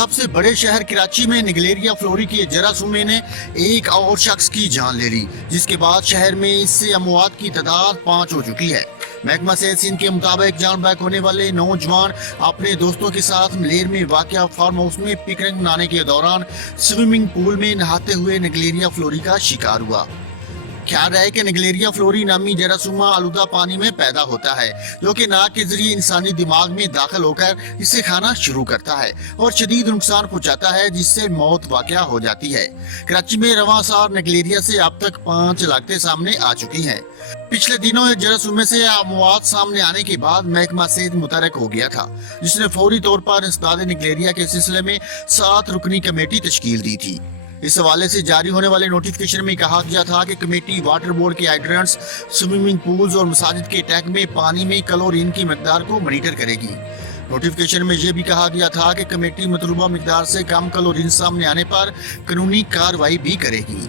सबसे बड़े शहर कराची में निगलेरिया फ्लोरी के जरासूमे ने एक और शख्स की जान ले ली, जिसके बाद शहर में इससे अमवात की तादाद 5 हो चुकी है। महकमा सेहत सिंध के मुताबिक जान बैक होने वाले नौजवान अपने दोस्तों के साथ मलेर में वाक़या फार्म हाउस में पिकनिक मनाने के दौरान स्विमिंग पूल में नहाते हुए निगलेरिया फ्लोरी का शिकार हुआ। ख्याल है कि निगलेरिया फ्लोरी नामी जरासूमा आलूदा पानी में पैदा होता है, जो कि नाक के जरिए इंसानी दिमाग में दाखिल होकर इसे खाना शुरू करता है और शदीद नुकसान पहुंचाता है, जिससे मौत वाक़या हो जाती है। कराची में रवां साल निगलेरिया से अब तक 5 हलाकतें सामने आ चुकी हैं। पिछले दिनों जरासूमे से अमवात सामने आने के बाद महकमा सेहत मुतहरक हो गया था, जिसने फौरी तौर पर इंसदाद निगलेरिया के सिलसिले में 7 रुकनी कमेटी तश्कील दी थी। इस हवाले से जारी होने वाले नोटिफिकेशन में कहा गया था कि कमेटी वाटर बोर्ड के हाइड्रेंट्स, स्विमिंग पूल्स और मसाजिद के टैंक में पानी में क्लोरीन की मिकदार को मॉनिटर करेगी। नोटिफिकेशन में यह भी कहा गया था कि कमेटी मतलूबा मिकदार से कम क्लोरीन सामने आने पर कानूनी कार्रवाई भी करेगी।